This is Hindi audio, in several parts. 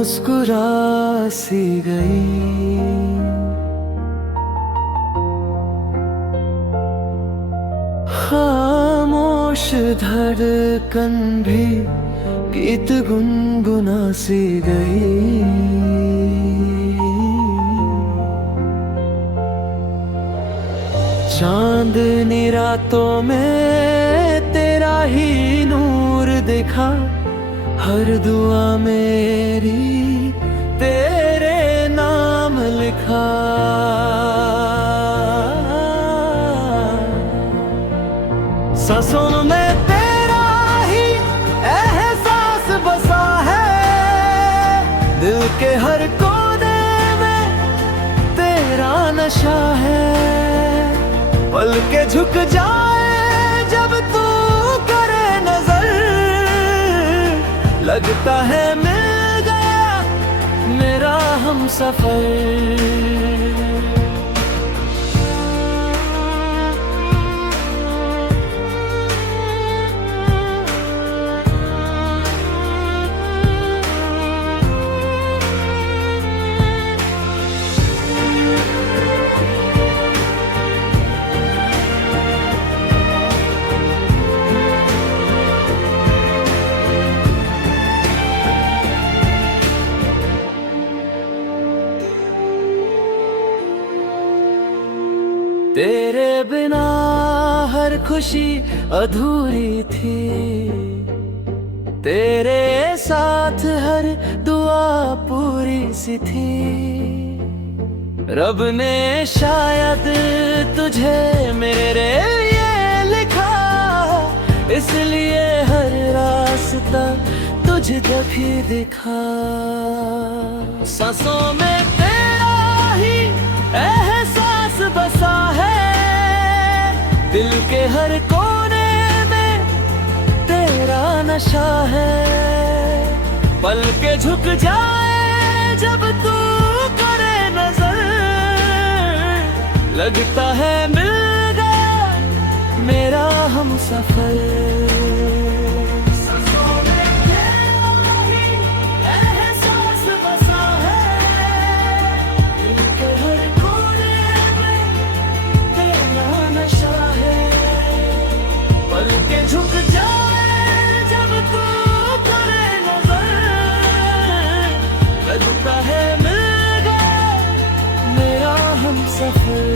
मुस्कुरा सी गई। खामोश धड़कन भी गीत गुनगुना सी गई। चांदनी रातों में तेरा ही नूर दिखा, हर दुआ मेरी तेरे नाम लिखा। सांसों में तेरा ही एहसास बसा है, दिल के हर कोने में तेरा नशा है। पल के झुक जाए जब तू करे नजर, लगता है मिल गया मेरा हमसफर। तेरे बिना हर खुशी अधूरी थी, तेरे साथ हर दुआ पूरी सी थी। रब ने शायद तुझे मेरे लिए लिखा, इसलिए हर रास्ता तुझ तक ही दिखा। सांसों में तेरा ही एहसास बसा है, दिल के हर कोने में तेरा नशा है। पल के झुक जाए जब तू करे नजर, लगता है मिल गया मेरा हमसफर। झुक जाए जब तू करे नजर, लगता है मिल गया मेरा हमसफर।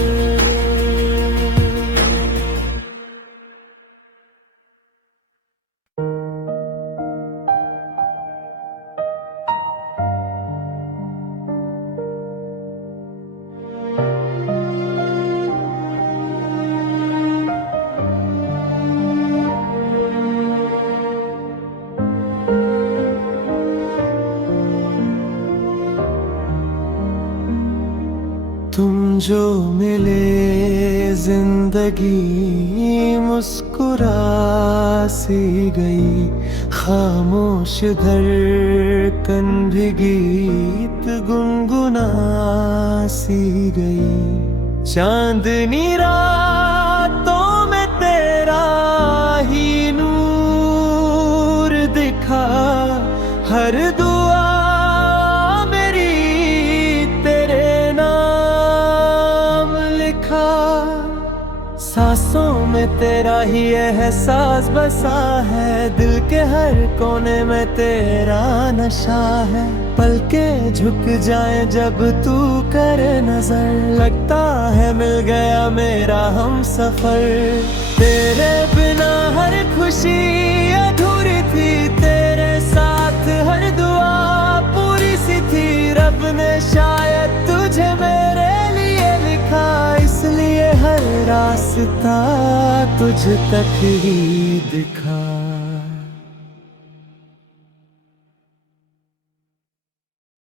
तुम जो मिले जिंदगी मुस्कुरा सी गई। खामोश धड़कन भी गीत गुनगुना सी गई। चांदनी रातों में तेरा ही नूर दिखा, हर दुआ सांसों में तेरा ही एहसास बसा है, दिल के हर कोने में तेरा नशा है। पल के झुक जाए जब तू करे नजर, लगता है मिल गया मेरा हमसफर। तेरे बिना हर खुशी अधूरी थी, तेरे साथ हर दुआ पूरी सी थी। रब ने शायद तुझे मेरे लिए लिखा, इसलिए हर रास्ता तुझ तक ही दिखा।